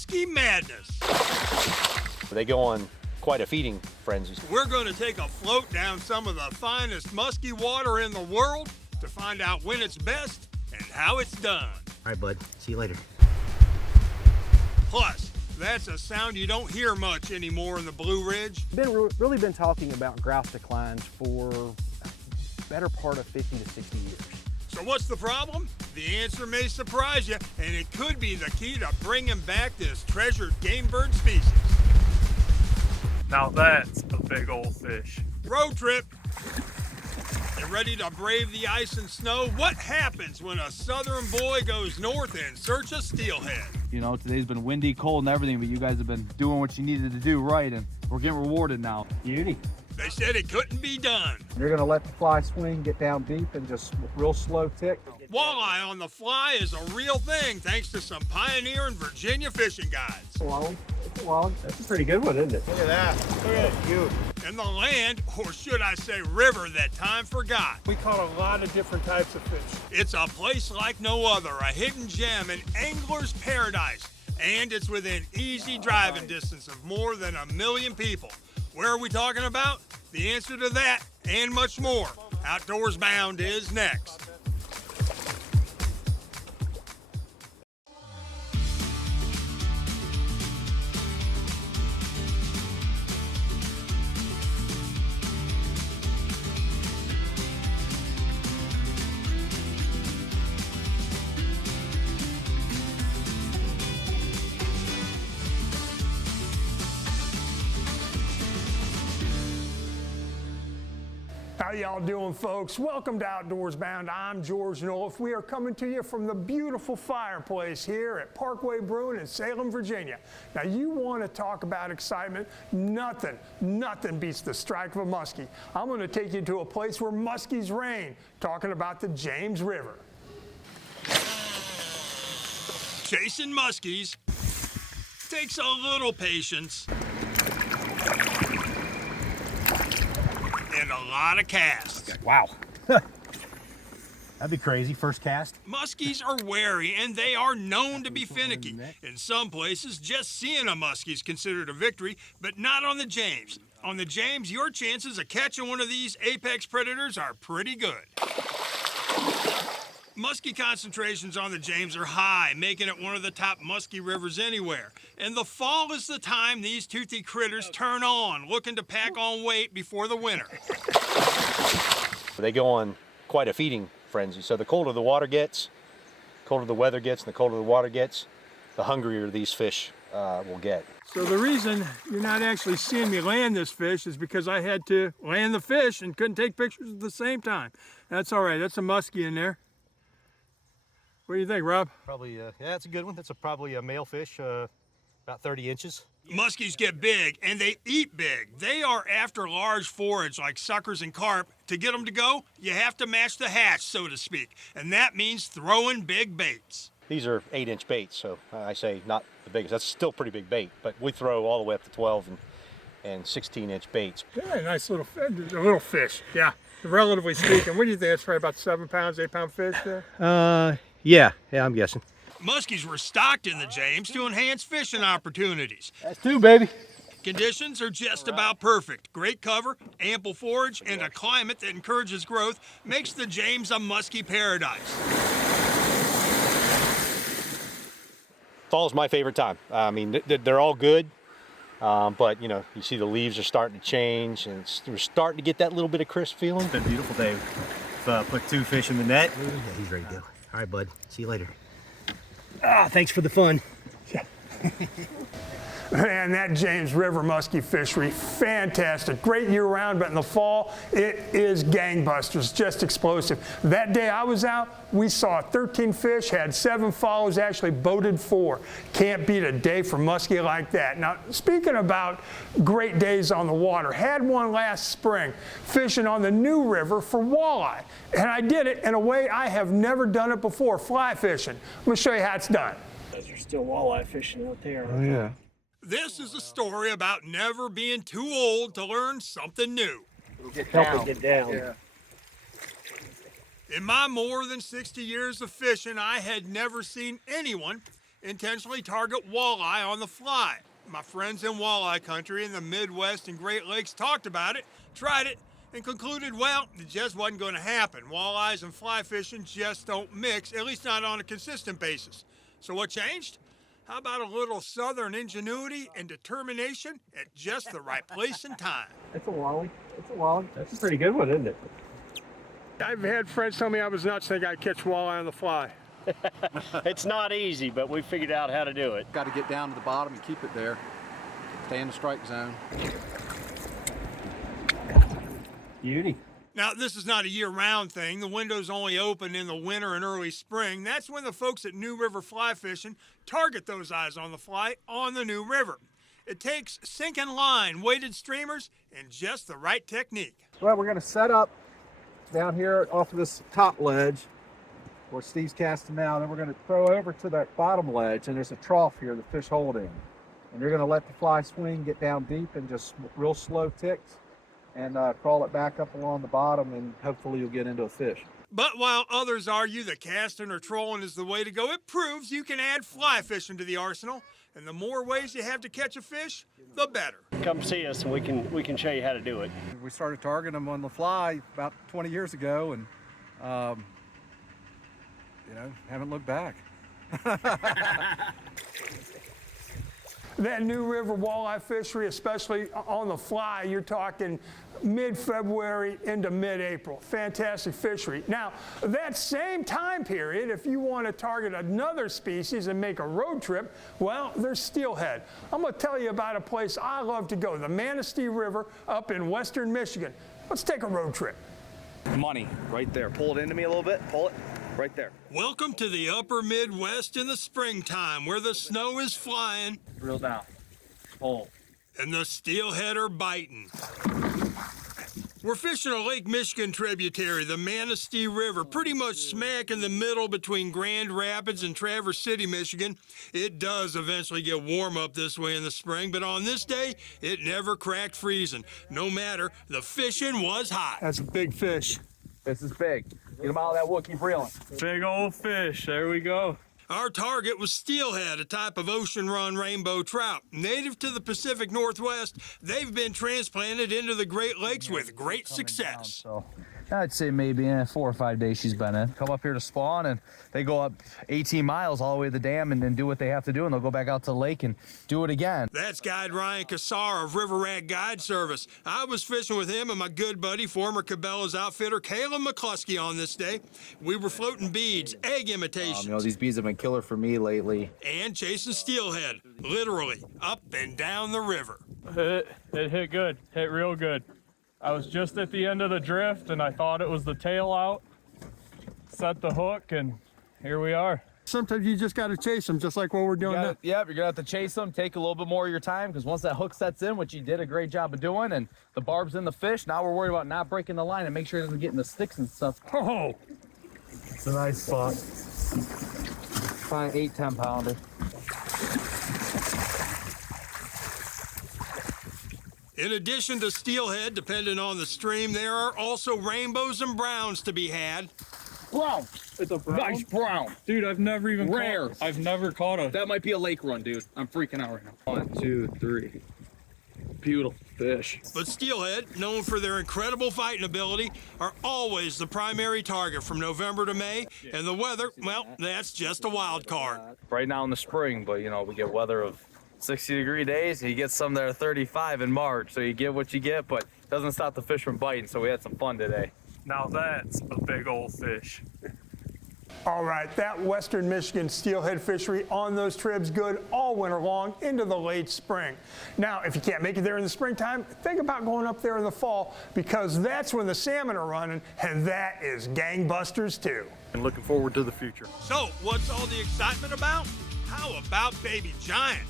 musky madness. They go on quite a feeding frenzy. We're going to take a float down some of the finest musky water in the world to find out when it's best and how it's done. All right, bud. See you later. Plus, that's a sound you don't hear much anymore in the Blue Ridge. Really been talking about grouse declines for a better part of 50 to 60 years. So what's the problem? The answer may surprise you, and it could be the key to bringing back this treasured game bird species. Now that's a big old fish. Road trip. You ready to brave the ice and snow? What happens when a southern boy goes north in search of steelhead? You know, today's been windy, cold, and everything, but you guys have been doing what you needed to do right, and we're getting rewarded now. Beauty. They said it couldn't be done. You're going to let the fly swing, get down deep, and just real slow tick. Walleye on the fly is a real thing thanks to some pioneering Virginia fishing guides. Well, that's a pretty good one, isn't it? Look at that. Look at that cute. And the land, or should I say river, that time forgot. We caught a lot of different types of fish. It's a place like no other, a hidden gem, an angler's paradise. And it's within easy driving distance of more than 1 million people. Where are we talking about? The answer to that and much more. Outdoors Bound is next. How y'all doing, folks? Welcome to Outdoors Bound. I'm George Noleff. We are coming to you from the beautiful fireplace here at Parkway Brewing in Salem, Virginia. Now, you want to talk about excitement? Nothing beats the strike of a muskie. I'm going to take you to a place where muskies reign, talking about the James River. Chasing muskies takes a little patience and a lot of casts. Wow. That'd be crazy. First cast. Muskies are wary and they are known to be finicky. In some places, just seeing a muskie is considered a victory, but not on the James. On the James, your chances of catching one of these apex predators are pretty good. Muskie concentrations on the James are high, making it one of the top musky rivers anywhere. And the fall is the time these toothy critters turn on, looking to pack on weight before the winter. They go on quite a feeding frenzy. So the colder the water gets, colder the weather gets, and the colder the water gets, the hungrier these fish will get. So the reason you're not actually seeing me land this fish is because I had to land the fish and couldn't take pictures at the same time. That's all right. That's a muskie in there. What do you think, Rob? Probably, yeah, that's a good one. That's probably a male fish, about 30 inches. Muskies get big, and they eat big. They are after large forage like suckers and carp. To get them to go, you have to match the hatch, so to speak, and that means throwing big baits. These are 8-inch baits, so I say not the biggest. That's still pretty big bait, but we throw all the way up to 12 and 16-inch baits. Yeah, nice little fish. Yeah, relatively speaking. What do you think? That's probably about 7 pounds, 8 pound fish there? Yeah, I'm guessing. Muskies were stocked in the James to enhance fishing opportunities. That's 2, baby. Conditions are just about perfect. Great cover, ample forage, and a climate that encourages growth makes the James a muskie paradise. Fall's my favorite time. I mean, they're all good, but you know, you see the leaves are starting to change, and we're starting to get that little bit of crisp feeling. It's been a beautiful day. Put 2 fish in the net. Yeah, he's ready to go. All right, bud. See you later. Thanks for the fun. Man, that James River muskie fishery, fantastic. Great year-round, but in the fall, it is gangbusters, just explosive. That day I was out, we saw 13 fish, had 7 follows, actually boated 4. Can't beat a day for muskie like that. Now, speaking about great days on the water, had one last spring, fishing on the New River for walleye. And I did it in a way I have never done it before, fly fishing. I'm gonna show you how it's done. You're still walleye fishing out there. Oh, yeah. This is a story about never being too old to learn something new. Get down. Yeah. In my more than 60 years of fishing, I had never seen anyone intentionally target walleye on the fly. My friends in walleye country in the Midwest and Great Lakes talked about it, tried it, and concluded, well, it just wasn't going to happen. Walleyes and fly fishing just don't mix, at least not on a consistent basis. So what changed? How about a little southern ingenuity and determination at just the right place and time? It's a walleye. It's a walleye. That's a pretty good one, isn't it? I've had friends tell me I was nuts, think I'd catch walleye on the fly. It's not easy, but we figured out how to do it. Got to get down to the bottom and keep it there. Stay in the strike zone. Beauty. Now, this is not a year-round thing. The window's only open in the winter and early spring. That's when the folks at New River Fly Fishing target those eyes on the fly on the New River. It takes sinking line, weighted streamers, and just the right technique. Well, we're going to set up down here off of this top ledge where Steve's casting now, and then we're going to throw over to that bottom ledge, and there's a trough here the fish hold in. And you're going to let the fly swing, get down deep, and just real slow ticks, and crawl it back up along the bottom, and hopefully you'll get into a fish. But while others argue that casting or trolling is the way to go, it proves you can add fly fishing to the arsenal. And the more ways you have to catch a fish, the better. Come see us and we can show you how to do it. We started targeting them on the fly about 20 years ago, and haven't looked back. That New River walleye fishery, especially on the fly, you're talking mid-February into mid-April. Fantastic fishery. Now, that same time period, if you want to target another species and make a road trip, well, there's Steelhead. I'm going to tell you about a place I love to go, the Manistee River up in western Michigan. Let's take a road trip. Money, right there. Pull it into me a little bit. Pull it. Right there. Welcome to the upper Midwest in the springtime where the snow is flying. Reel down. Pull. And the steelhead are biting. We're fishing a Lake Michigan tributary, the Manistee River, pretty much smack in the middle between Grand Rapids and Traverse City, Michigan. It does eventually get warm up this way in the spring, but on this day, it never cracked freezing. No matter, the fishing was hot. That's a big fish. This is big. Get him out of that wood, keep reeling. Big old fish. There we go. Our target was steelhead, a type of ocean-run rainbow trout. Native to the Pacific Northwest, they've been transplanted into the Great Lakes with great success. So I'd say maybe 4 or 5 days she's been in. Come up here to spawn, and they go up 18 miles all the way to the dam and then do what they have to do, and they'll go back out to the lake and do it again. That's guide Ryan Cassar of River Rat Guide Service. I was fishing with him and my good buddy, former Cabela's outfitter, Caleb McCluskey on this day. We were floating beads, egg imitations. These bees have been killer for me lately. And chasing steelhead, literally, up and down the river. It hit good. Hit real good. I was just at the end of the drift, and I thought it was the tail out. Set the hook, and here we are. Sometimes you just got to chase them, just like what we're doing now. Yep, you're gonna have to chase them, take a little bit more of your time, because once that hook sets in, which you did a great job of doing, and the barb's in the fish, now we're worried about not breaking the line and make sure it doesn't get in the sticks and stuff. Oh, It's a nice spot. Probably 8-10 pounder. In addition to steelhead, depending on the stream, there are also rainbows and browns to be had. Brown. It's a brown? Nice brown. Dude, I've never even Rare. I've never caught a... That might be a lake run, dude. I'm freaking out right now. 1, 2, 3. Beautiful fish. But steelhead, known for their incredible fighting ability, are always the primary target from November to May, and the weather, well, that's just a wild card. Right now in the spring, but we get weather of 60-degree days. You get some that are 35 in March, so you get what you get, but it doesn't stop the fish from biting, so we had some fun today. Now that's a big old fish. all right, that western Michigan steelhead fishery on those tribs good all winter long into the late spring. Now, if you can't make it there in the springtime, think about going up there in the fall, because that's when the salmon are running, and that is gangbusters too. And looking forward to the future. So, what's all the excitement about? How about baby giants?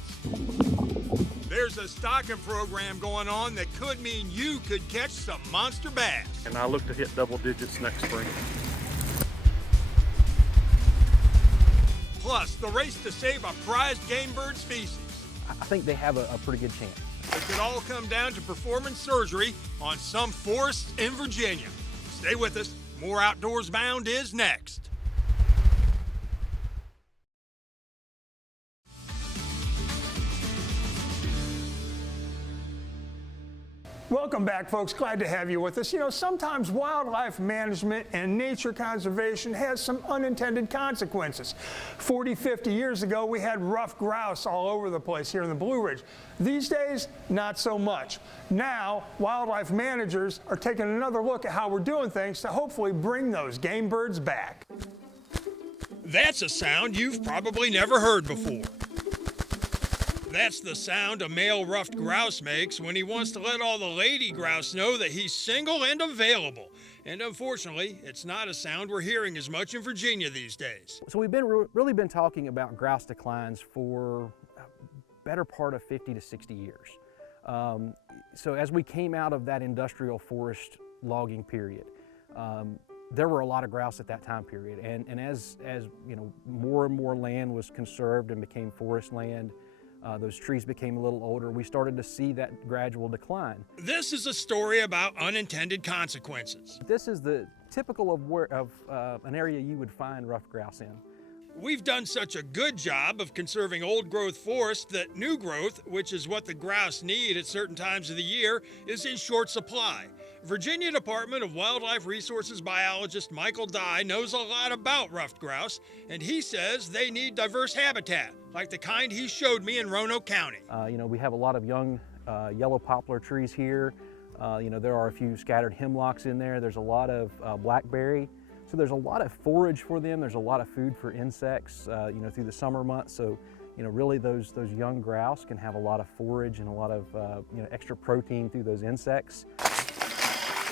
There's a stocking program going on that could mean you could catch some monster bass. And I look to hit double digits next spring. Plus, the race to save a prized game bird species. I think they have a pretty good chance. It could all come down to performance surgery on some forests in Virginia. Stay with us. More Outdoors Bound is next. Welcome back, folks. Glad to have you with us. You know, sometimes wildlife management and nature conservation has some unintended consequences. 40, 50 years ago, we had ruffed grouse all over the place here in the Blue Ridge. These days, not so much. Now, wildlife managers are taking another look at how we're doing things to hopefully bring those game birds back. That's a sound you've probably never heard before. That's the sound a male ruffed grouse makes when he wants to let all the lady grouse know that he's single and available. And unfortunately, it's not a sound we're hearing as much in Virginia these days. So we've really been talking about grouse declines for a better part of 50 to 60 years. So as we came out of that industrial forest logging period, there were a lot of grouse at that time period. And as you know, more and more land was conserved and became forest land, those trees became a little older, we started to see that gradual decline. This is a story about unintended consequences. This is the typical of an area you would find ruffed grouse in. We've done such a good job of conserving old-growth forest that new growth, which is what the grouse need at certain times of the year, is in short supply. Virginia Department of Wildlife Resources biologist Michael Dye knows a lot about ruffed grouse, and he says they need diverse habitat, like the kind he showed me in Roanoke County. You know, we have a lot of young yellow poplar trees here. You know, there are a few scattered hemlocks in there. There's a lot of blackberry. So there's a lot of forage for them. There's a lot of food for insects, you know, through the summer months. So, you know, really those young grouse can have a lot of forage and a lot of, you know, extra protein through those insects.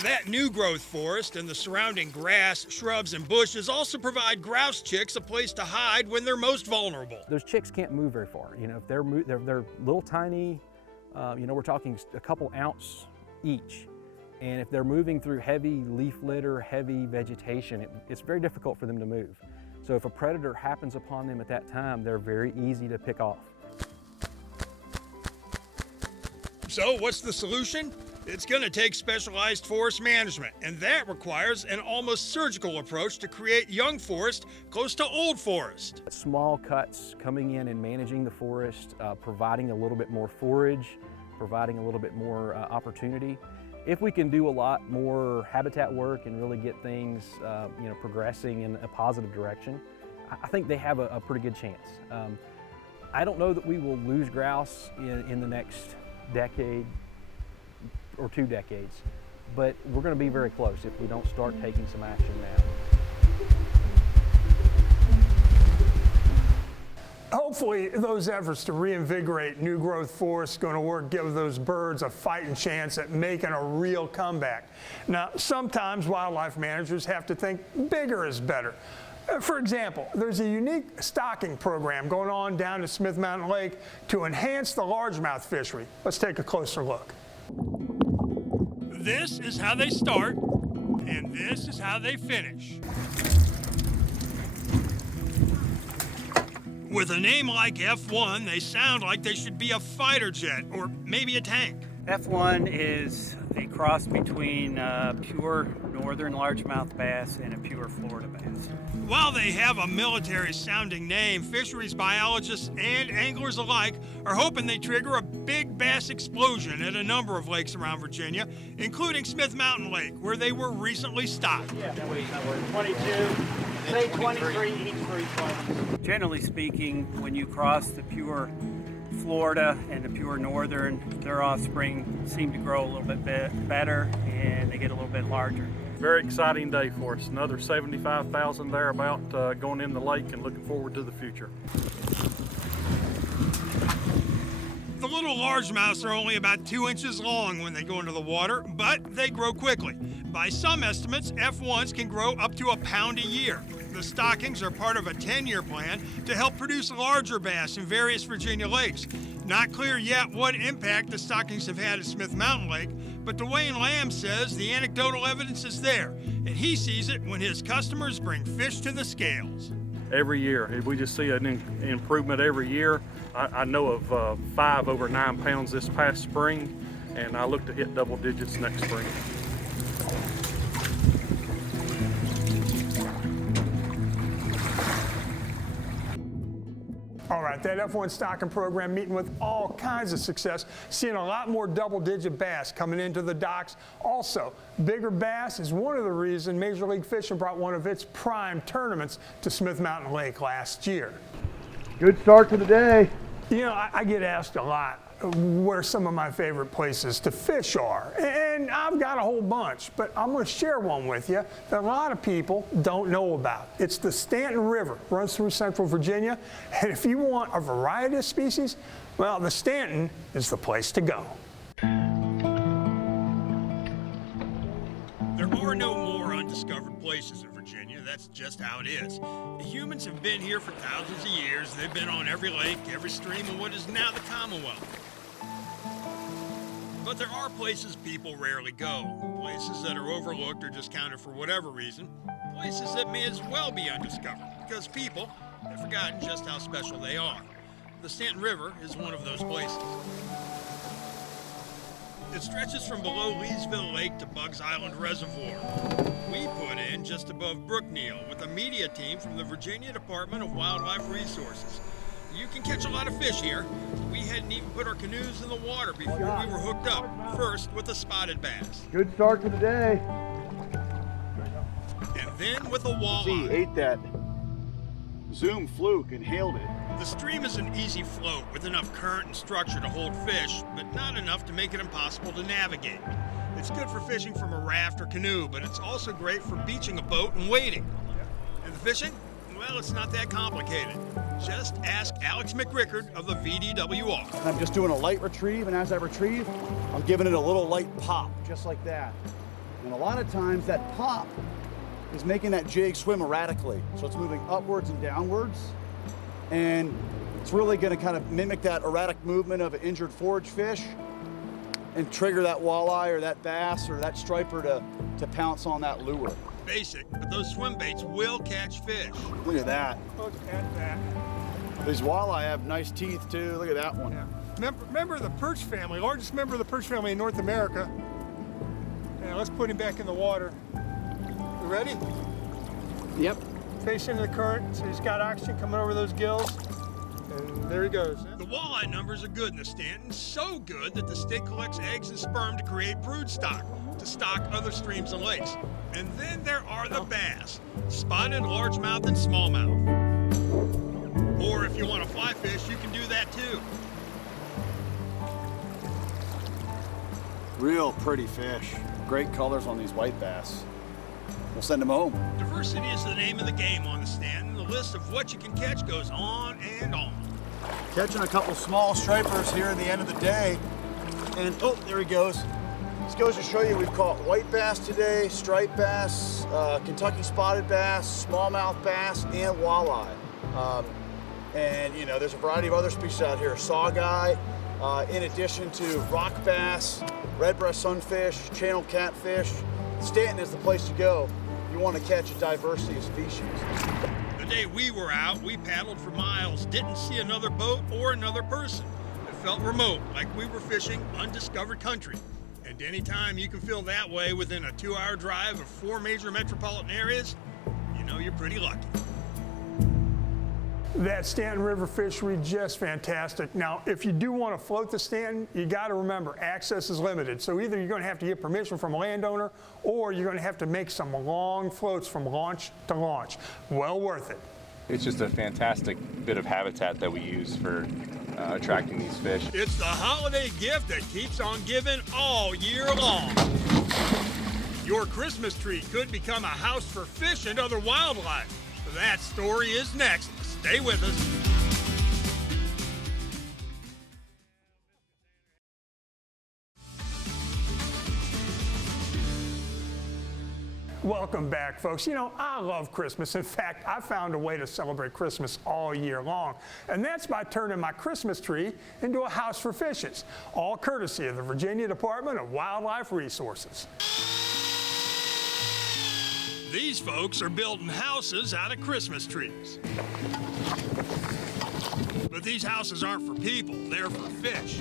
That new growth forest and the surrounding grass, shrubs, and bushes also provide grouse chicks a place to hide when they're most vulnerable. Those chicks can't move very far. You know, if they're little tiny, you know, we're talking a couple ounce each. And if they're moving through heavy leaf litter, heavy vegetation, it's very difficult for them to move. So if a predator happens upon them at that time, they're very easy to pick off. So what's the solution? It's going to take specialized forest management, and that requires an almost surgical approach to create young forest close to old forest. Small cuts coming in and managing the forest, providing a little bit more forage, providing a little bit more opportunity. If we can do a lot more habitat work and really get things you know, progressing in a positive direction, I think they have a pretty good chance. I don't know that we will lose grouse in the next decade or 2 decades, but we're going to be very close if we don't start taking some action now. Hopefully those efforts to reinvigorate new growth forests are going to work, give those birds a fighting chance at making a real comeback. Now, sometimes wildlife managers have to think bigger is better. For example, there's a unique stocking program going on down at Smith Mountain Lake to enhance the largemouth fishery. Let's take a closer look. This is how they start, and this is how they finish. With a name like F1, they sound like they should be a fighter jet or maybe a tank. F1 is a cross between pure northern largemouth bass and a pure Florida bass. While they have a military-sounding name, fisheries biologists and anglers alike are hoping they trigger a big bass explosion at a number of lakes around Virginia, including Smith Mountain Lake, where they were recently stocked. Yeah, that way 22, say 23 each for each one. Generally speaking, when you cross the pure Florida and the pure northern, their offspring seem to grow a little bit better and they get a little bit larger. Very exciting day for us. Another 75,000 thereabout going in the lake, and looking forward to the future. The little largemouths are only about 2 inches long when they go into the water, but they grow quickly. By some estimates, F1s can grow up to 1 pound a year. The stockings are part of a 10-year plan to help produce larger bass in various Virginia lakes. Not clear yet what impact the stockings have had at Smith Mountain Lake, but Dwayne Lamb says the anecdotal evidence is there, and he sees it when his customers bring fish to the scales. Every year, we just see an improvement every year. I know of 5 over 9 pounds this past spring, and I look to hit double digits next spring. All right, That F1 stocking program meeting with all kinds of success, seeing a lot more double-digit bass coming into the docks. Also, bigger bass is one of the reasons Major League Fishing brought one of its prime tournaments to Smith Mountain Lake last year. Good start to the day. You know, I get asked a lot where some of my favorite places to fish are, and I've got a whole bunch, but I'm going to share one with you that a lot of people don't know about. It's the Staunton River, runs through central Virginia, and if you want a variety of species, well, the Staunton is the place to go. There are no more undiscovered places in Virginia. That's just how it is. The humans have been here for thousands of years. They've been on every lake, every stream in what is now the Commonwealth. But there are places people rarely go, places that are overlooked or discounted for whatever reason, places that may as well be undiscovered because people have forgotten just how special they are. The Staunton River is one of those places. It stretches from below Leesville Lake to Bugs Island Reservoir. We put in just above Brookneal with a media team from the Virginia Department of Wildlife Resources. You can catch a lot of fish here. We hadn't even put our canoes in the water before we were hooked up, first with a spotted bass. Good start to the day. And then with a walleye. See, ate that Zoom fluke and hailed it. The stream is an easy float with enough current and structure to hold fish, but not enough to make it impossible to navigate. It's good for fishing from a raft or canoe, but it's also great for beaching a boat and wading. And the fishing? Well, it's not that complicated. Just ask Alex McRickard of the VDWR. I'm just doing a light retrieve, and as I retrieve, I'm giving it a little light pop, just like that. And a lot of times that pop is making that jig swim erratically. So it's moving upwards and downwards. And it's really going to kind of mimic that erratic movement of an injured forage fish and trigger that walleye or that bass or that striper to pounce on that lure. Basic, but those swim baits will catch fish. Look at that. Look at that. These walleye have nice teeth too. Look at that one. Yeah. Remember the perch family, largest member of the perch family in North America. Now let's put him back in the water. You ready? Yep. Face into the current, so he's got oxygen coming over those gills. And there he goes. The walleye numbers are good in the Staunton, so good that the state collects eggs and sperm to create brood stock, to stock other streams and lakes. And then there are the bass, spotted, largemouth, and smallmouth. Or if you want to fly fish, you can do that too. Real pretty fish. Great colors on these white bass. We'll send them home. Diversity is the name of the game on the Staunton. The list of what you can catch goes on and on. Catching a couple small stripers here at the end of the day. And, oh, there he goes. This goes to show you we've caught white bass today, striped bass, Kentucky spotted bass, smallmouth bass, and walleye. And, you know, there's a variety of other species out here. Sawguy, in addition to rock bass, redbreast sunfish, channel catfish. Staunton is the place to go. You want to catch a diversity of species. The day we were out, we paddled for miles, didn't see another boat or another person. It felt remote, like we were fishing undiscovered country. And anytime you can feel that way within a 2-hour drive of 4 major metropolitan areas, you know you're pretty lucky. That Staunton River fishery, just fantastic. Now, if you do want to float the Staunton, you got to remember access is limited. So either you're going to have to get permission from a landowner or you're going to have to make some long floats from launch to launch. Well worth it. It's just a fantastic bit of habitat that we use for attracting these fish. It's the holiday gift that keeps on giving all year long. Your Christmas tree could become a house for fish and other wildlife. That story is next. Stay with us. Welcome back, folks. You know, I love Christmas. In fact, I found a way to celebrate Christmas all year long, and that's by turning my Christmas tree into a house for fishes, all courtesy of the Virginia Department of Wildlife Resources. These folks are building houses out of Christmas trees. But these houses aren't for people, they're for fish.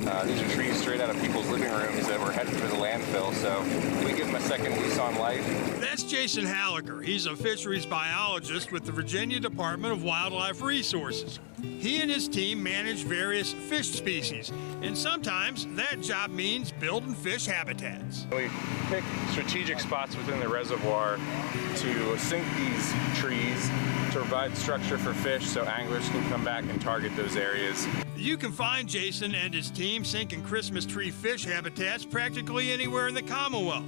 These are trees straight out of people's living rooms that were headed for the landfill, so we give them a second lease on life. That's Jason Hallaker. He's a fisheries biologist with the Virginia Department of Wildlife Resources. He and his team manage various fish species, and sometimes that job means building fish habitats. We pick strategic spots within the reservoir to sink these trees to provide structure for fish so anglers can come back and target those areas. You can find Jason and his team sinking Christmas tree fish habitats practically anywhere in the Commonwealth.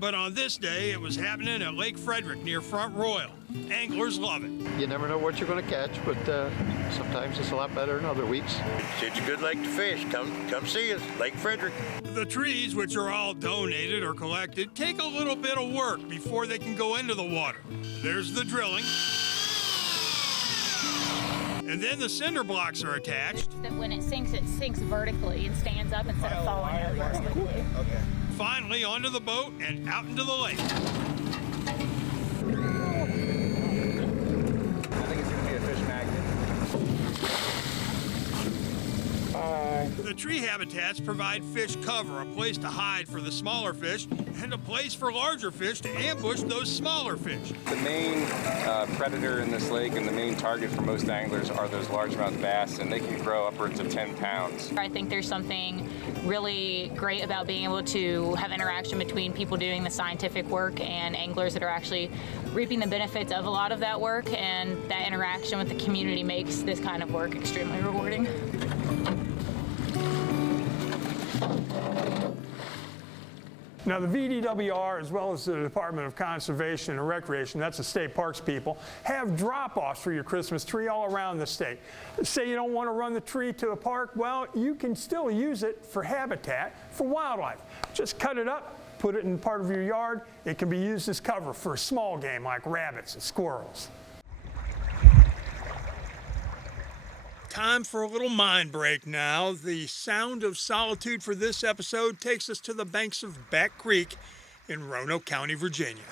But on this day, it was happening at Lake Frederick near Front Royal. Anglers love it. You never know what you're going to catch, but sometimes it's a lot better than other weeks. It's a good lake to fish. Come see us, Lake Frederick. The trees, which are all donated or collected, take a little bit of work before they can go into the water. There's the drilling. And then the cinder blocks are attached. That when it sinks vertically and stands up instead of falling out more quickly. Okay. Finally, onto the boat and out into the lake. I think it's going to be a fish magnet. The tree habitats provide fish cover, a place to hide for the smaller fish, and a place for larger fish to ambush those smaller fish. The main predator in this lake and the main target for most anglers are those largemouth bass, and they can grow upwards of 10 pounds. I think there's something really great about being able to have interaction between people doing the scientific work and anglers that are actually reaping the benefits of a lot of that work, and that interaction with the community makes this kind of work extremely rewarding. Now, the VDWR, as well as the Department of Conservation and Recreation, that's the state parks people, have drop-offs for your Christmas tree all around the state. Say you don't want to run the tree to a park, well, you can still use it for habitat for wildlife. Just cut it up, put it in part of your yard. It can be used as cover for small game like rabbits and squirrels. Time for a little mind break now. The sound of solitude for this episode takes us to the banks of Back Creek in Roanoke County, Virginia.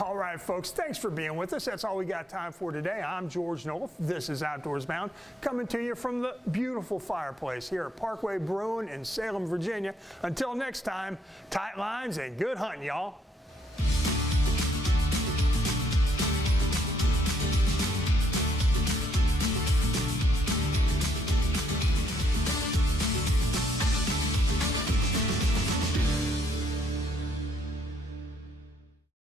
All right, folks, thanks for being with us. That's all we got time for today. I'm George Noleff. This is Outdoors Bound, coming to you from the beautiful fireplace here at Parkway Brewing in Salem, Virginia. Until next time, tight lines and good hunting, y'all.